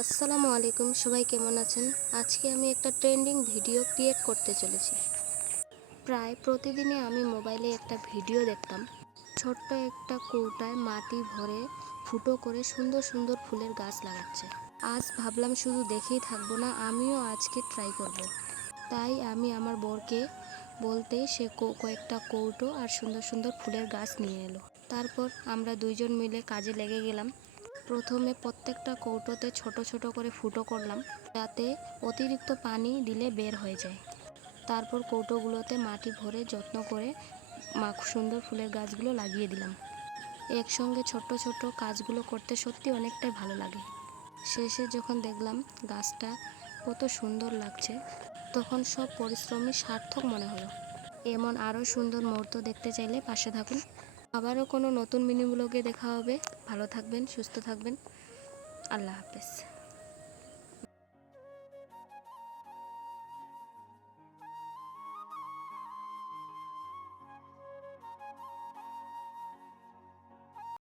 আসসালামু আলাইকুম, সবাই কেমন আছেন? আজকে আমি একটা ট্রেন্ডিং ভিডিও ক্রিয়েট করতে চলেছি। প্রায় প্রতিদিনই আমি মোবাইলে একটা ভিডিও দেখতাম, ছোট্ট একটা কৌটায় মাটি ভরে ফুটো করে সুন্দর সুন্দর ফুলের গাছ লাগাচ্ছে। আজ ভাবলাম শুধু দেখেই থাকবো না, আমিও আজকে ট্রাই করব। তাই আমি আমার বরকে বলতে সে কয়েকটা কৌটো আর সুন্দর সুন্দর ফুলের গাছ নিয়ে এলো। তারপর আমরা দুইজন মিলে কাজে লেগে গেলাম। প্রথমে প্রত্যেকটা কৌটোতে ছোট ছোট করে ফুটো করলাম, যাতে অতিরিক্ত পানি দিলে বের হয়ে যায়। তারপর কৌটোগুলোতে মাটি ভরে যত্ন করে সুন্দর ফুলের গাছগুলো লাগিয়ে দিলাম। একসঙ্গে ছোট ছোট কাজগুলো করতে সত্যি অনেকটাই ভালো লাগে। শেষে যখন দেখলাম গাছটা কত সুন্দর লাগছে, তখন সব পরিশ্রমই সার্থক মনে হলো। এমন আরও সুন্দর মুহূর্ত দেখতে চাইলে পাশে থাকুন। আবারও কোনো নতুন মিনি ব্লগে দেখা হবে। ভালো থাকবেন, সুস্থ থাকবেন। আল্লাহ হাফেজ।